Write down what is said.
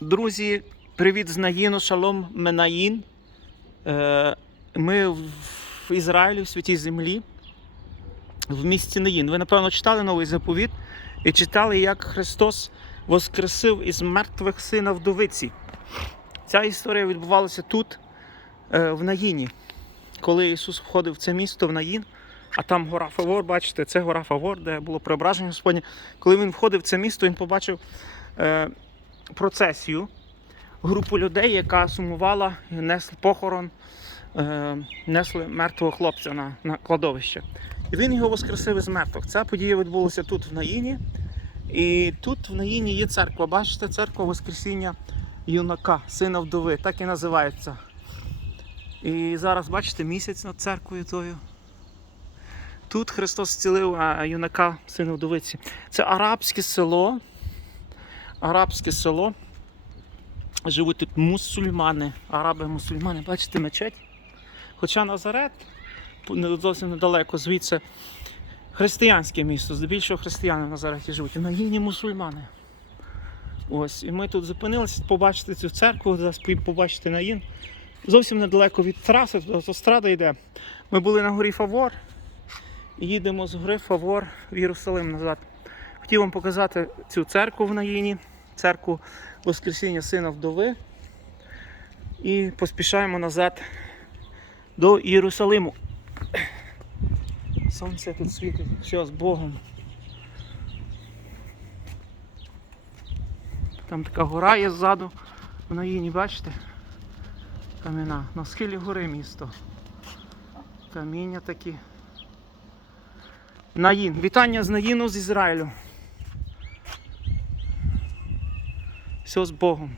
Друзі, привіт з Наїну, шалом Менаїн. Е, Ми в Ізраїлі, в святій землі, в місті Наїн. Ви, напевно, читали новий заповіт і читали, як Христос воскресив із мертвих сина вдовиці. Ця історія відбувалася тут, е, в Наїні. Коли Ісус входив в це місто в Наїн, а там гора Фавор, бачите, це гора Фавор, де було преображення Господнє. Коли він входив в це місто, він побачив. Процесію, групу людей, яка сумувала, і несли похорон, е, несли мертвого хлопця на, на кладовище. І він його воскресив із мертвих. Ця подія відбулася тут, в Наїні. І тут в Наїні є церква. Бачите, церква Воскресіння юнака, сина вдови, так і називається. І зараз бачите місяць над церквою тою. Тут Христос зцілив юнака, сина вдовиці. Це арабське село арабське село. Живуть тут мусульмани, араби-мусульмани, бачите, мечеть. Хоча Назарет зовсім недалеко звідси християнське місто, здебільшого християни в Назареті живуть. В Наїні мусульмани. Ось, і ми тут зупинилися побачити цю церкву, побачити Наїн. Зовсім недалеко від траси, автострада йде. Ми були на горі Фавор і їдемо з гори Фавор в Єрусалим назад. Хотів вам показати цю церкву в Наїні, церкву Воскресіння Сина Вдови. І поспішаємо назад до Єрусалиму. Сонце тут світить, все з Богом. Там така гора є ззаду в Наїні, бачите? Кам'яна. На схилі гори місто. Каміння такі. Наїн. Вітання з Наїну з Ізраїлю. Все з Богом.